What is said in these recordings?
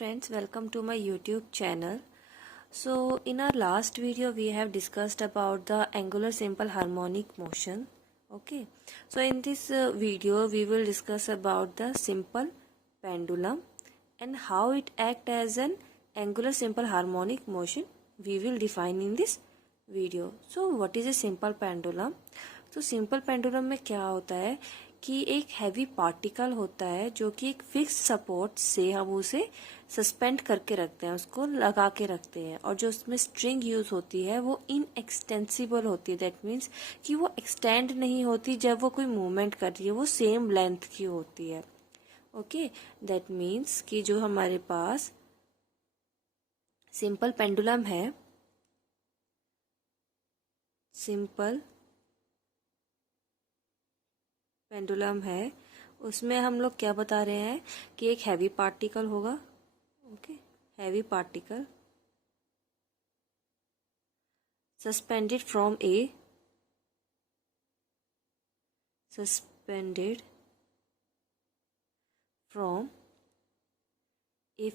friends, welcome to my YouTube channel. So in our last video we have discussed about the angular simple harmonic motion. Okay, so in this video we will discuss about the simple pendulum and how it act as an angular simple harmonic motion. We will define in this video. So what is a simple pendulum? तो simple pendulum में क्या होता है कि एक heavy particle होता है जो कि एक फिक्स सपोर्ट से हम उसे सस्पेंड करके रखते हैं, उसको लगा के रखते हैं, और जो उसमें स्ट्रिंग यूज होती है वो इनएक्सटेंसिबल होती है। दैट मीन्स कि वो एक्सटेंड नहीं होती जब वो कोई मूवमेंट कर रही है, वो सेम लेंथ की होती है। ओके, दैट मीन्स कि जो हमारे पास सिंपल पेंडुलम है, सिंपल पेंडुलम है, उसमें हम लोग क्या बता रहे हैं कि एक हैवी पार्टिकल होगा। Okay, heavy particle suspended from a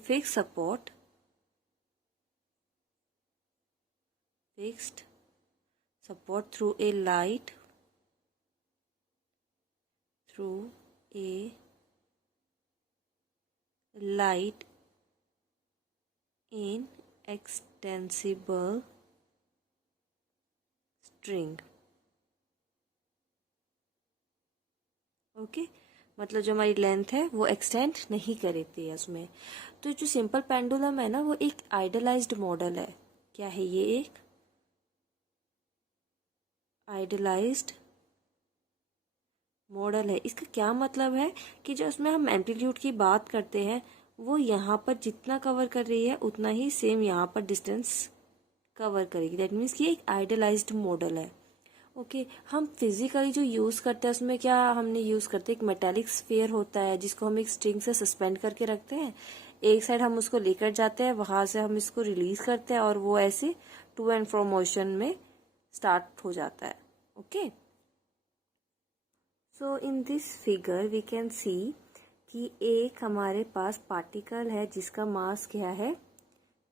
fix support, fixed support through a light inextensible string। Okay, मतलब जो हमारी लेंथ है वो एक्सटेंड नहीं करती है उसमें। तो जो सिंपल पेंडुलम है ना, वो एक आइडियलाइज्ड मॉडल है। क्या है ये? एक आइडियलाइज्ड मॉडल है। इसका क्या मतलब है कि जो उसमें हम एम्पलीट्यूड की बात करते हैं वो यहाँ पर जितना कवर कर रही है उतना ही सेम यहाँ पर डिस्टेंस कवर करेगी। दैट मीन्स कि एक आइडियलाइज्ड मॉडल है। ओके, हम फिजिकली जो यूज करते हैं उसमें क्या हमने यूज करते हैं, एक मेटालिक स्फीयर होता है जिसको हम एक स्ट्रिंग से सस्पेंड करके रखते हैं। एक साइड हम उसको लेकर जाते हैं, वहां से हम इसको रिलीज करते हैं और वो ऐसे टू एंड फ्रो मोशन में स्टार्ट हो जाता है। Okay, so in this figure we can see कि एक हमारे पास पार्टिकल है जिसका मास क्या है,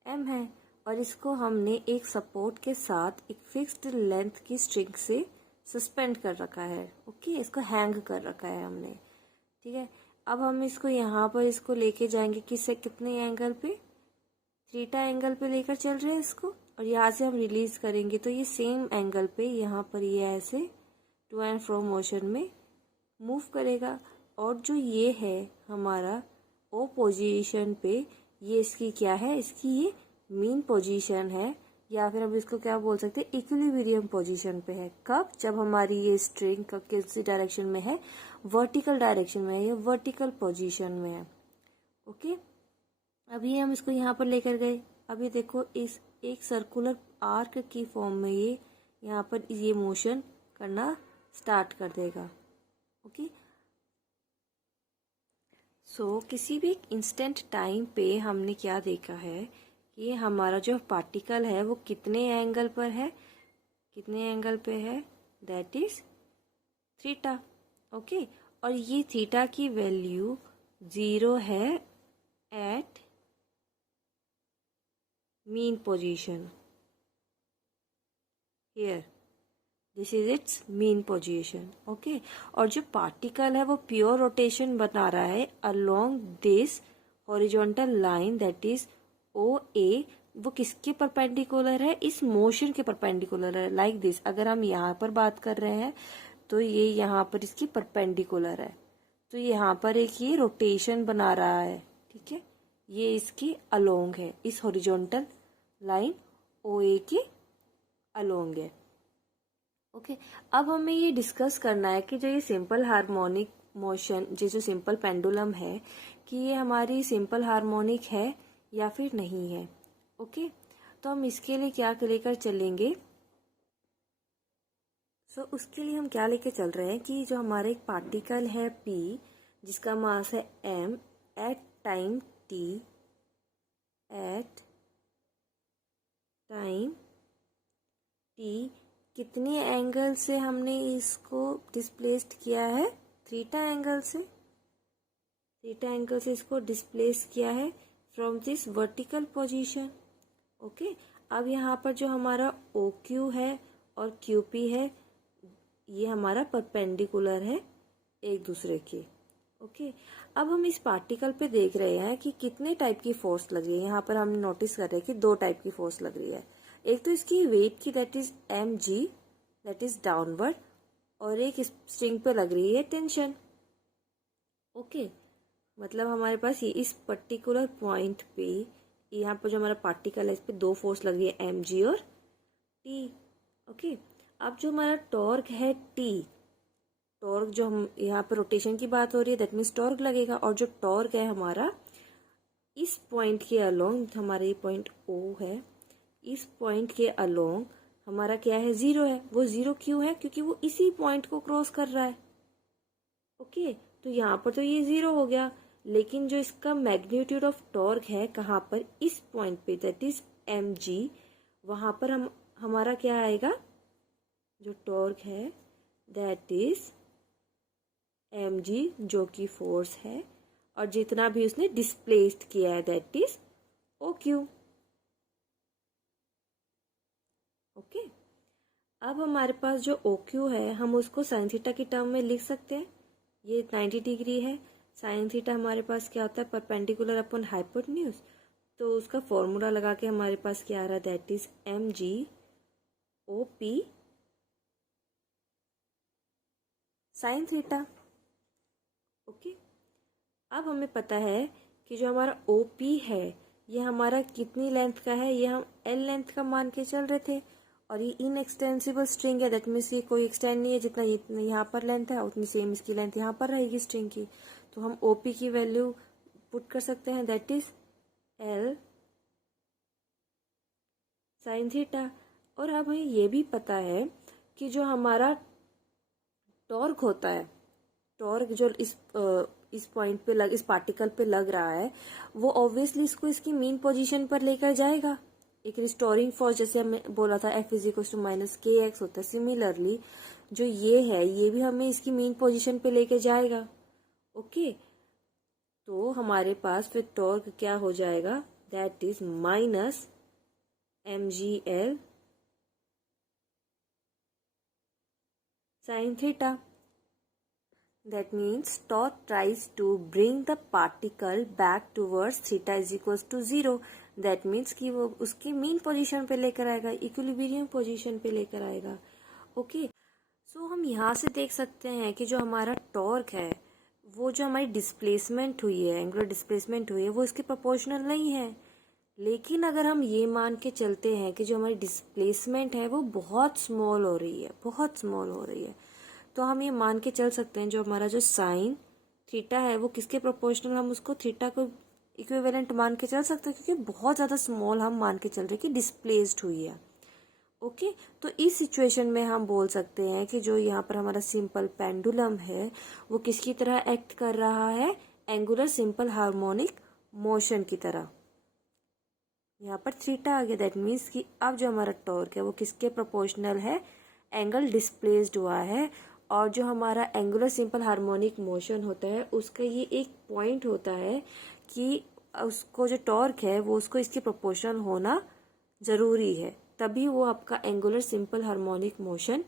m है, और इसको हमने एक सपोर्ट के साथ एक फिक्स्ड लेंथ की स्ट्रिंग से सस्पेंड कर रखा है। ओके, इसको हैंग कर रखा है हमने। ठीक है, अब हम इसको यहाँ पर इसको लेके जाएंगे किससे, कितने एंगल पे, थीटा एंगल पे लेकर चल रहे हैं इसको, और यहाँ से हम रिलीज करेंगे तो ये सेम एंगल पे यहाँ पर ये ऐसे टू एंड फ्रो मोशन में मूव करेगा। और जो ये है हमारा ओ पोजीशन पे, ये इसकी क्या है, इसकी ये मीन पोजीशन है, या फिर हम इसको क्या बोल सकते हैं, इक्विलिब्रियम पोजीशन पे है। कब? जब हमारी ये स्ट्रिंग किस डायरेक्शन में है, वर्टिकल डायरेक्शन में है, ये वर्टिकल पोजीशन में है। ओके, अभी हम इसको यहाँ पर लेकर गए। अभी देखो इस एक सर्कुलर आर्क की फॉर्म में ये यहाँ पर ये मोशन करना स्टार्ट कर देगा। ओके, सो किसी भी इंस्टेंट टाइम पे हमने क्या देखा है कि हमारा जो पार्टिकल है वो कितने एंगल पर है, कितने एंगल पे है, दैट इज थीटा। ओके, और ये थीटा की वैल्यू 0 है at mean position. Here this is its mean position. Okay, और जो पार्टिकल है वो प्योर रोटेशन बना रहा है along this horizontal line, that is O A. वो किसके परपेंडिकुलर है, इस मोशन के परपेंडिकुलर है। लाइक दिस, अगर हम यहाँ पर बात कर रहे हैं तो ये यहाँ पर इसकी परपेंडिकुलर है, तो यहाँ पर एक ये रोटेशन बना रहा है। ठीक है, ये इसकी अलोंग है, इस हॉरिजॉन्टल लाइन ओ ए के अलोंग है। ओके, अब हमें ये डिस्कस करना है कि जो ये सिंपल हार्मोनिक मोशन, जो सिंपल पेंडुलम है, कि ये हमारी सिंपल हार्मोनिक है या फिर नहीं है। ओके, तो हम इसके लिए क्या लेकर चलेंगे, सो उसके लिए हम क्या लेकर चल रहे हैं कि जो हमारा एक पार्टिकल है P जिसका मास है m, एट टाइम t कितने एंगल से हमने इसको डिस्प्लेस्ड किया है, थीटा एंगल से इसको डिस्प्लेस किया है from this vertical position. Okay, अब यहाँ पर जो हमारा ओ क्यू है और क्यू पी है, ये हमारा परपेंडिकुलर है एक दूसरे के। ओके, अब हम इस पार्टिकल पे देख रहे हैं कि कितने टाइप की फोर्स लग रही है। यहाँ पर हम नोटिस कर रहे हैं कि 2 टाइप की फोर्स लग रही है। एक तो इसकी वेट की, that is M G, that is downward, और एक स्ट्रिंग पे लग रही है टेंशन। ओके, मतलब हमारे पास ये इस पर्टिकुलर पॉइंट पे, यहाँ पर जो हमारा पार्टिकल है इस पे 2 फोर्स लग रही है, एम जी और टी। ओके, अब जो हमारा टॉर्क है टी, टॉर्क जो हम यहाँ पर रोटेशन की बात हो रही है, दैट मीन्स टॉर्क लगेगा। और जो टॉर्क है हमारा इस पॉइंट के अलोंग, हमारा ये पॉइंट ओ है, इस पॉइंट के अलोंग हमारा क्या है, 0 है। वो 0 क्यों है? क्योंकि वो इसी पॉइंट को क्रॉस कर रहा है। ओके, तो यहाँ पर तो ये 0 हो गया, लेकिन जो इसका मैग्नीट्यूड ऑफ टॉर्क है कहाँ पर, इस पॉइंट पे, दैट इज एम जी, वहां पर हमारा क्या आएगा, जो टॉर्क है दैट इज एम जी, जो कि फोर्स है, और जितना भी उसने डिस्प्लेस्ड किया है that is O Q. Okay, अब हमारे पास जो ओ क्यू है, हम उसको साइन थीटा की टर्म में लिख सकते हैं। ये 90 डिग्री है। साइन थीटा हमारे पास क्या होता है, परपेंडिकुलर अपॉन हाइपोटेन्यूज। तो उसका फॉर्मूला लगा के हमारे पास क्या आ रहा है, that is M G O P sine theta. Okay, अब हमें पता है कि जो हमारा ओ पी है ये हमारा कितनी लेंथ का है, ये हम एल लेंथ का मान के चल रहे थे। और ये इनएक्सटेंसिबल स्ट्रिंग है, दैट मीन्स ये कोई एक्सटेंड नहीं है, जितना यहाँ पर लेंथ है उतनी सेम इसकी लेंथ यहाँ पर रहेगी स्ट्रिंग की। तो हम ओ पी की वैल्यू पुट कर सकते हैं, that is L sine theta. और अब हमें ये भी पता है कि जो हमारा टॉर्क होता है, टॉर्क जो इस पॉइंट पे इस पार्टिकल पे लग रहा है, वो ऑब्वियसली इसको इसकी मीन पोजीशन पर लेकर जाएगा। एक रिस्टोरिंग फोर्स, जैसे हमने बोला था F is equal to minus K X होता है, सिमिलरली जो ये है ये भी हमें इसकी मीन पोजीशन पे लेके जाएगा। ओके, तो हमारे पास फिर टॉर्क क्या हो जाएगा, that is minus M G L sin theta. That means torque tries to bring the particle back towards theta is equals to 0. That means कि वो उसकी मीन पोजीशन पे लेकर आएगा, इक्विलिब्रियम पोजीशन पे लेकर आएगा। ओके, सो हम यहाँ से देख सकते हैं कि जो हमारा टॉर्क है, वो जो हमारी डिस्प्लेसमेंट हुई है, एंगुलर डिस्प्लेसमेंट हुई है, वो इसके प्रोपोर्शनल नहीं है। लेकिन अगर हम ये मान के चलते हैं कि जो हमारी डिस्प्लेसमेंट है वो बहुत स्मॉल हो रही है, बहुत स्मॉल हो रही है, तो हम ये मान के चल सकते हैं जो हमारा जो साइन थीटा है वो किसके प्रोपोर्शनल, हम उसको थीटा को इक्विवेलेंट मान के चल सकते हैं, क्योंकि बहुत ज़्यादा स्मॉल हम मान के चल रहे हैं कि डिस्प्लेस्ड हुई है। ओके, तो इस सिचुएशन में हम बोल सकते हैं कि जो यहाँ पर हमारा सिंपल पेंडुलम है वो किसकी तरह एक्ट कर रहा है, एंगुलर सिंपल हार्मोनिक मोशन की तरह। यहाँ पर थीटा आ गया, दैट मीन्स कि अब जो हमारा टॉर्क है वो किसके प्रोपोर्शनल है, एंगल डिस्प्लेस्ड हुआ है। और जो हमारा एंगुलर सिंपल हार्मोनिक मोशन होता है उसका ये एक पॉइंट होता है कि उसको जो टॉर्क है वो उसको इसके प्रोपोर्शनल होना ज़रूरी है, तभी वो आपका एंगुलर सिंपल हार्मोनिक मोशन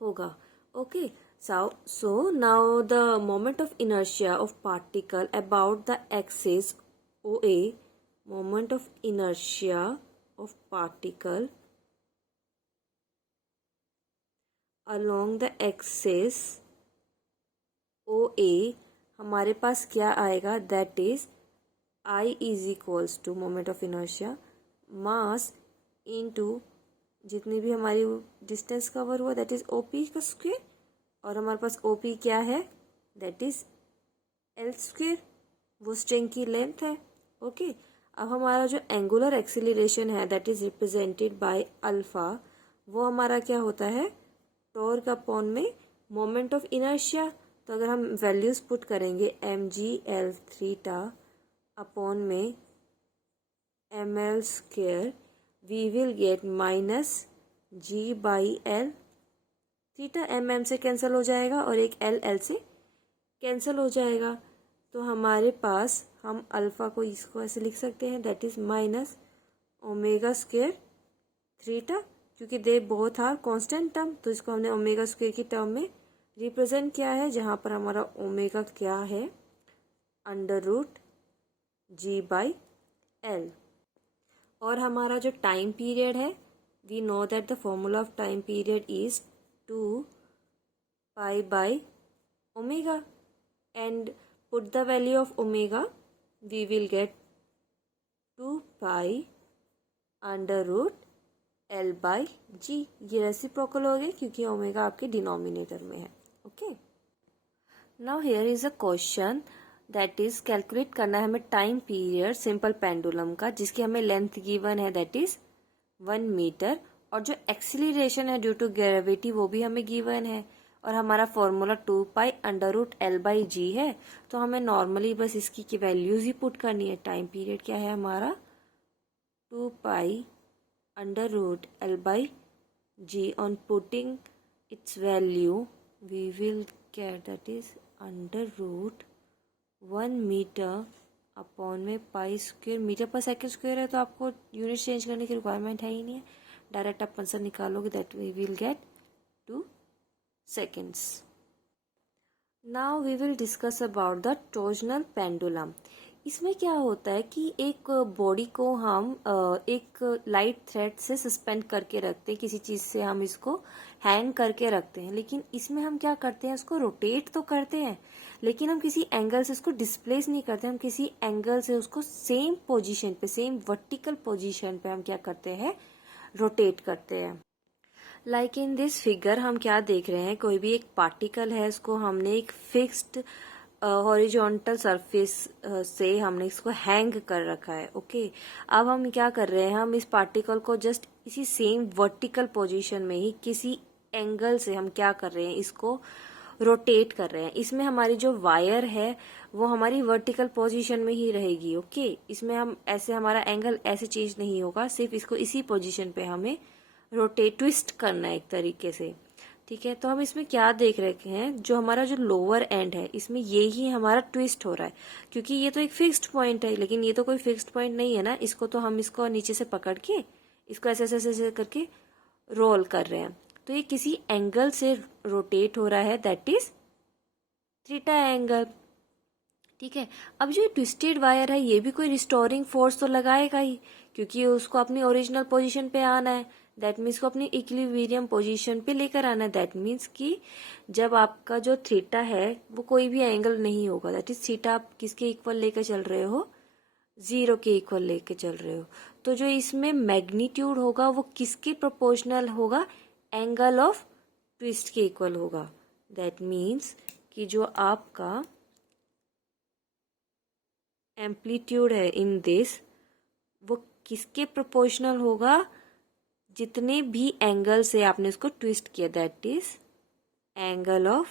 होगा। Okay, so now the moment of inertia of particle about the axis OA, moment of inertia of particle along the axis OA, हमारे पास क्या आएगा, that is I is equals to moment of inertia mass into जितनी भी हमारी distance cover हुआ, that is OP का square, और हमारे पास OP क्या है, दैट इज L स्क्वायर, वो स्ट्रिंग की लेंथ है। ओके, अब हमारा जो एंगुलर एक्सीलरेशन है that is represented by alpha, वो हमारा क्या होता है, टॉर्क अपॉन में मोमेंट ऑफ इनर्शिया। तो अगर हम वैल्यूज पुट करेंगे M G L theta upon में M L square, we will get minus G by L. Theta M M से कैंसिल हो जाएगा और एक एल एल से कैंसिल हो जाएगा। तो हमारे पास हम अल्फ़ा को इसको ऐसे लिख सकते हैं, that is minus omega square theta, क्योंकि they both are constant term, तो इसको हमने ओमेगा स्क्वेयर की टर्म में रिप्रेजेंट किया है, जहाँ पर हमारा ओमेगा क्या है, under root G by L. और हमारा जो टाइम पीरियड है, we know that the formula of time period is 2 pi by omega, and put the value of omega, we will get 2 pi under root L by G. ये reciprocal हो गए क्योंकि omega आपके denominator में है। Okay, now here is a question that is calculate करना है हमें टाइम पीरियड सिंपल पेंडुलम का, जिसकी हमें लेंथ गिवन है दैट इज 1 मीटर, और जो एक्सीलरेशन है ड्यू टू ग्रेविटी वो भी हमें गिवन है, और हमारा formula 2 pi under root L by G है। तो हमें नॉर्मली बस इसकी की वैल्यूज ही पुट करनी है। टाइम पीरियड क्या है हमारा 2 pi under root L by G, on putting its value we will get that is under root 1 metre upon में पाई स्क्वेयर, मीटर पर सेकेंड स्क्वेयर है तो आपको यूनिट चेंज करने की रिक्वायरमेंट है ही नहीं है, डायरेक्ट आप आंसर निकालोगे, that we will get 2 seconds. Now we will discuss about the torsional pendulum. इसमें क्या होता है कि एक बॉडी को हम एक लाइट थ्रेड से सस्पेंड करके रखते हैं, किसी चीज़ से हम इसको हैंग करके रखते हैं, लेकिन इसमें हम क्या करते हैं, उसको रोटेट तो करते हैं लेकिन हम किसी एंगल से उसको डिस्प्लेस नहीं करते, हम किसी एंगल से उसको सेम पोजीशन पे, सेम वर्टिकल पोजीशन पे हम क्या करते हैं, रोटेट करते हैं। लाइक इन दिस फिगर हम क्या देख रहे हैं, कोई भी एक पार्टिकल है, उसको हमने एक फिक्स्ड हॉरिजॉन्टल सरफेस से हमने इसको हैंग कर रखा है। ओके, अब हम क्या कर रहे हैं, हम इस पार्टिकल को जस्ट इसी सेम वर्टिकल पोजीशन में ही किसी एंगल से हम क्या कर रहे हैं, इसको रोटेट कर रहे हैं। इसमें हमारी जो वायर है वो हमारी वर्टिकल पोजीशन में ही रहेगी। ओके, इसमें हम ऐसे हमारा एंगल ऐसे चेंज नहीं होगा, सिर्फ इसको इसी पोजीशन पे हमें रोटेट ट्विस्ट करना है एक तरीके से। ठीक है, तो हम इसमें क्या देख रहे हैं, जो हमारा जो लोअर एंड है इसमें ये ही हमारा ट्विस्ट हो रहा है, क्योंकि ये तो एक फिक्स्ड पॉइंट है, लेकिन ये तो कोई फिक्स्ड पॉइंट नहीं है ना, इसको तो हम इसको नीचे से पकड़ के इसको ऐसे ऐसे ऐसे करके रोल कर रहे हैं, तो ये किसी एंगल से रोटेट हो रहा है, दैट इज थीटा एंगल। ठीक है, अब जो ट्विस्टेड वायर है ये भी कोई रिस्टोरिंग फोर्स तो लगाएगा ही, क्योंकि उसको अपनी ओरिजिनल पोजीशन पे आना है, दैट मीन्स को अपनी इक्विलिब्रियम पोजीशन पे लेकर आना है। दैट मीन्स कि जब आपका जो थीटा है वो कोई भी एंगल नहीं होगा, दैट इज थीटा आप किसके इक्वल लेकर चल रहे हो, 0 के इक्वल लेके चल रहे हो, तो जो इसमें मैग्नीट्यूड होगा वो किसके प्रोपोर्शनल होगा, एंगल ऑफ ट्विस्ट के इक्वल होगा। दैट मीन्स कि जो आपका एम्पलीट्यूड है इन दिस वो किसके प्रोपोर्शनल होगा, जितने भी एंगल से आपने उसको ट्विस्ट किया, that is angle of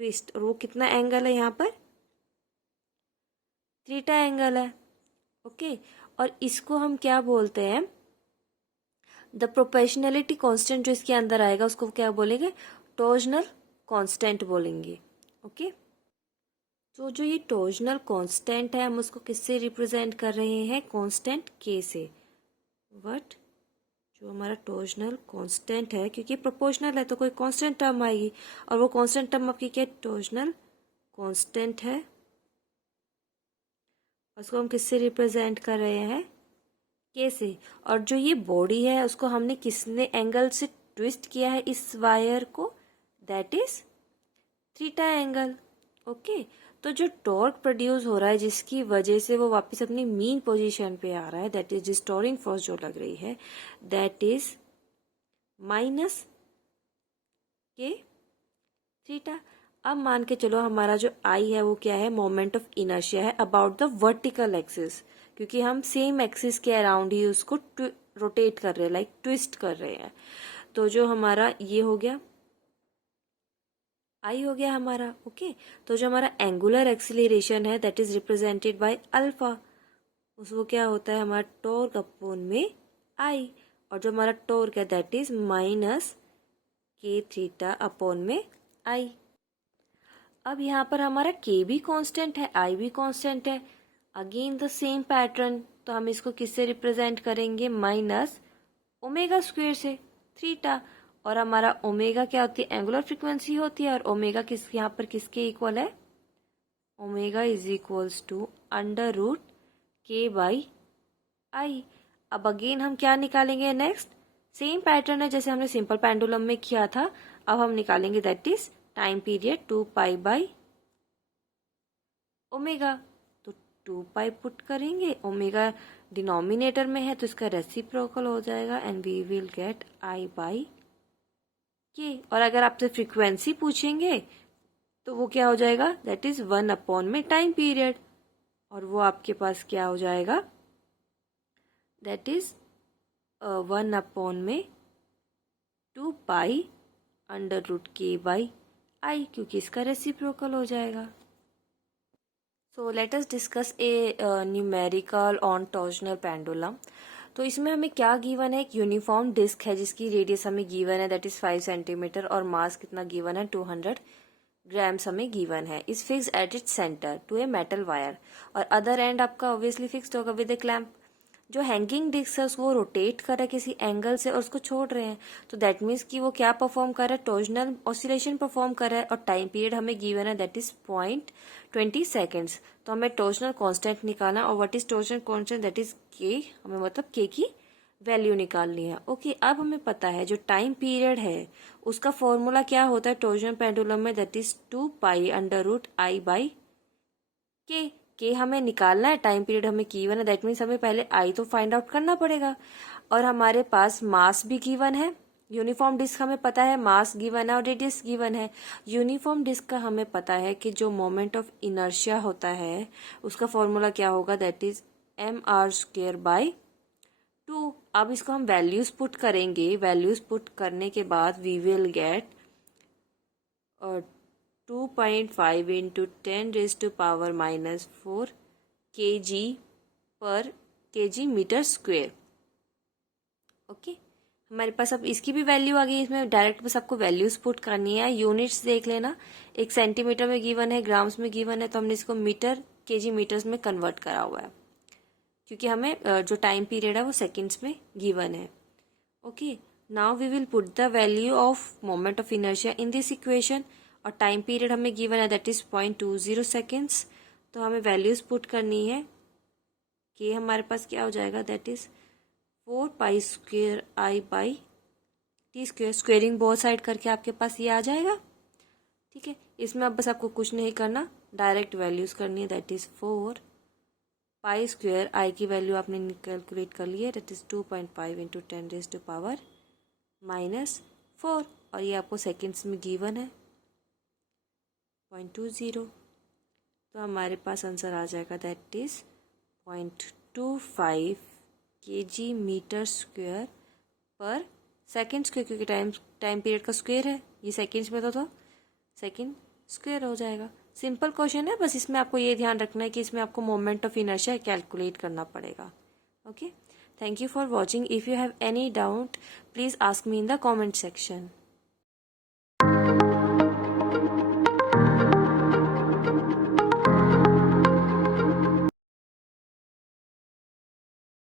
twist. और वो कितना एंगल है यहाँ पर, थीटा एंगल है। ओके, और इसको हम क्या बोलते हैं, द प्रोपोर्शनलिटी कांस्टेंट जो इसके अंदर आएगा उसको क्या बोलेंगे, टॉर्जनल कांस्टेंट बोलेंगे। ओके, तो जो ये टॉर्जनल कांस्टेंट है हम उसको किससे रिप्रेजेंट कर रहे हैं, कांस्टेंट के से। बट जो हमारा टॉर्जनल कांस्टेंट है, क्योंकि प्रोपोर्शनल है तो कोई कांस्टेंट टर्म आएगी, और वो कांस्टेंट टर्म आपकी क्या, टॉर्जनल कांस्टेंट है, उसको हम किससे रिप्रेजेंट कर रहे हैं, के से। और जो ये बॉडी है उसको हमने किसने एंगल से ट्विस्ट किया है इस वायर को, that is theta angle. Okay, तो जो टॉर्क प्रोड्यूस हो रहा है जिसकी वजह से वो वापस अपनी मीन पोजीशन पे आ रहा है, दैट इज डिस्टोरिंग फोर्स जो लग रही है, दैट इज माइनस के थीटा। अब मान के चलो हमारा जो आई है वो क्या है, मोमेंट ऑफ इनर्शिया है अबाउट द वर्टिकल एक्सिस, क्योंकि हम सेम एक्सिस के अराउंड ही उसको रोटेट कर रहे हैं, लाइक ट्विस्ट कर रहे हैं। तो जो हमारा ये हो गया, आई हो गया हमारा। ओके, तो जो हमारा एंगुलर एक्सीलरेशन है that is represented by alpha, उसको क्या होता है हमारा टॉर्क अपॉन में आई, और जो हमारा टॉर्क है दैट इज माइनस के थीटा अपॉन में आई। अब यहाँ पर हमारा k भी कांस्टेंट है, I भी कांस्टेंट है। अगेन द सेम पैटर्न, तो हम इसको किससे रिप्रेजेंट करेंगे, माइनस ओमेगा स्क्वेयर से, थीटा। और हमारा ओमेगा क्या होती है, एंगुलर फ्रीक्वेंसी होती है, और ओमेगा किस यहाँ पर किसके इक्वल है, omega is equals to under root k by I. अब अगेन हम क्या निकालेंगे, नेक्स्ट सेम पैटर्न है जैसे हमने सिंपल पेंडुलम में किया था। अब हम निकालेंगे that is time period 2 pi by omega. तो 2 पाई पुट करेंगे, ओमेगा डिनोमिनेटर में है तो इसका रेसिप्रोकल हो जाएगा and we will get I by K. और अगर आपसे फ्रीक्वेंसी पूछेंगे तो वो क्या हो जाएगा, दैट इज 1 में टाइम पीरियड, और वो आपके पास क्या हो जाएगा, that is 1 2 pi under root k by I, क्योंकि इसका रेसिप्रोकल हो जाएगा। So let us discuss a numerical on torsional pendulum. तो इसमें हमें क्या गिवन है, एक यूनिफॉर्म डिस्क है जिसकी रेडियस हमें गिवन है दैट इज 5 सेंटीमीटर, और मास कितना गिवन है, 200 ग्राम्स हमें गिवन है। Is fix at its centre to a metal wire, और अदर एंड आपका ऑब्वियसली फिक्स्ड होगा विद ए क्लैंप। जो हैंगिंग डिस्क है उसको रोटेट कर रहा है किसी एंगल से और उसको छोड़ रहे हैं, तो दैट मीन्स कि वो क्या परफॉर्म कर रहा है, टॉर्जनल ऑसिलेशन परफॉर्म कर रहा है, और टाइम पीरियड हमें गिवन है दैट इज 0.20 सेकेंड्स। तो हमें टॉर्जनल कांस्टेंट निकालना, और what is torsional constant, that is के, हमें मतलब के की वैल्यू निकालनी है। ओके, अब हमें पता है जो टाइम पीरियड है उसका फॉर्मूला क्या होता है टॉर्जनल पेंडुलम में, that is 2 pi under root I by K हमें निकालना है, टाइम पीरियड हमें गिवन है, दैट मीन्स हमें पहले आई तो फाइंड आउट करना पड़ेगा। और हमारे पास मास भी गिवन है, यूनिफॉर्म डिस्क हमें पता है, मास गिवन है और रेडियस गिवन है। यूनिफॉर्म डिस्क का हमें पता है कि जो मोमेंट ऑफ इनर्शिया होता है उसका फॉर्मूला क्या होगा, दैट इज mr² बाई 2। अब इसको हम वैल्यूज पुट करेंगे, वैल्यूज पुट करने के बाद we will get 2.5 into 10⁻⁻⁴ kg metre square. Okay, हमारे पास अब इसकी भी वैल्यू आ गई, इसमें डायरेक्ट बस आपको वैल्यूज पुट करनी है। यूनिट्स देख लेना, एक सेंटीमीटर में गिवन है, ग्राम्स में गिवन है, तो हमने इसको मीटर kg मीटर्स में कन्वर्ट करा हुआ है, क्योंकि हमें जो टाइम पीरियड है वो सेकेंड्स में गिवन है। Okay, now we will put the value of moment of inertia in this equation, और टाइम पीरियड हमें गिवन है दैट इज 0.20 सेकेंड्स। तो हमें वैल्यूज पुट करनी है कि हमारे पास क्या हो जाएगा, दैट इज 4 पाई² I by t²। Squaring both side करके आपके पास ये आ जाएगा। ठीक है, इसमें अब बस आपको कुछ नहीं करना, डायरेक्ट वैल्यूज करनी है, दैट इज 4 पाई² आई की वैल्यू आपने कैलकुलेट कर ली है, दैट इज 2.5 इंटू 10⁻⁴, और ये आपको सेकेंड्स में गिवन है 0.20। तो हमारे पास आंसर आ जाएगा that is 0.25 kg metre square पर सेकेंड स्क्वेयर, क्योंकि टाइम पीरियड का स्क्वेयर है, ये सेकेंड्स में तो सेकेंड स्क्वेयर हो जाएगा। सिंपल क्वेश्चन है, बस इसमें आपको ये ध्यान रखना है कि इसमें आपको मोमेंट ऑफ इनर्शिया कैलकुलेट करना पड़ेगा। Okay, thank you for watching. If you have any doubt please ask me in the comment section.